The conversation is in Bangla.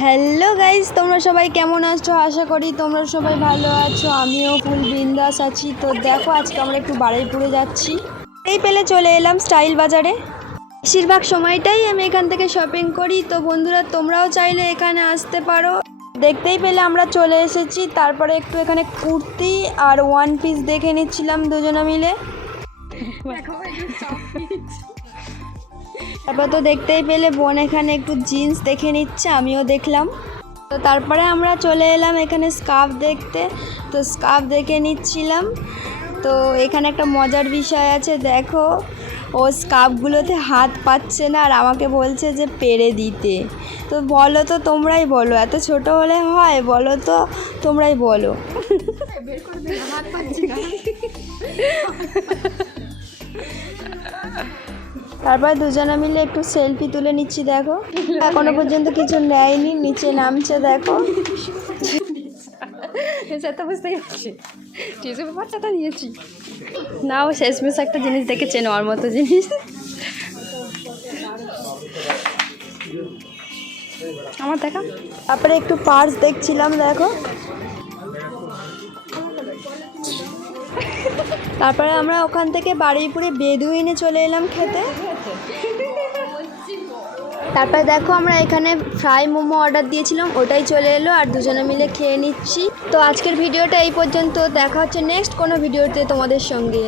হ্যালো গাইস, তোমরা সবাই কেমন আছো? আশা করি তোমরা সবাই ভালো আছো। আমিও ফুল বিন্দাস আছি। তো দেখো, আজকে আমরা একটু বারুইপুরে যাচ্ছি। এই পেলে চলে এলাম স্টাইল বাজারে। বেশিরভাগ সময়টাই আমি এখান থেকে শপিং করি। তো বন্ধুরা, তোমরাও চাইলে এখানে আসতে পারো। দেখতেই পেলে আমরা চলে এসেছি। তারপরে একটু এখানে কুর্তি আর ওয়ান পিস দেখে নিচ্ছিলাম দুজনে মিলে। তারপর তো দেখতেই পেলে বোন এখানে একটু জিন্স দেখে নিচ্ছে, আমিও দেখলাম। তো তারপরে আমরা চলে এলাম এখানে স্কার্ফ দেখতে। তো স্কার্ফ দেখে নিচ্ছিলাম। তো এখানে একটা মজার বিষয় আছে, দেখো ও স্কার্ফগুলোতে হাত পাচ্ছে না আর আমাকে বলছে যে পেরে দিতে। তো বলো তো, তোমরাই বলো, এত ছোট হলে হয়? বলো তো, তোমরাই বলো। তারপর দুজনে মিলে একটু সেলফি তুলে নিচ্ছি। দেখো, এখনো পর্যন্ত কিছু নেয়নি, নিচে নামছে দেখো। সেটা বুঝতেই পারছি, টিস্যু পেপারটা তো নিয়েছি। নাও, শেষমেশ একটা জিনিস দেখেছে, নেওয়ার মতো জিনিস। আমার দেখা। তারপরে একটু পার্স দেখছিলাম, দেখো। তারপরে আমরা ওখান থেকে বারুইপুরে বেদুইনে চলে এলাম খেতে। তারপরে দেখো, আমরা এখানে ফ্রাই মোমো অর্ডার দিয়েছিলাম, ওটাই চলে এলো আর দুজনে মিলে খেয়ে নিচ্ছি। তো আজকের ভিডিওটা এই পর্যন্ত। দেখা হচ্ছে নেক্সট কোনো ভিডিওতে তোমাদের সঙ্গে।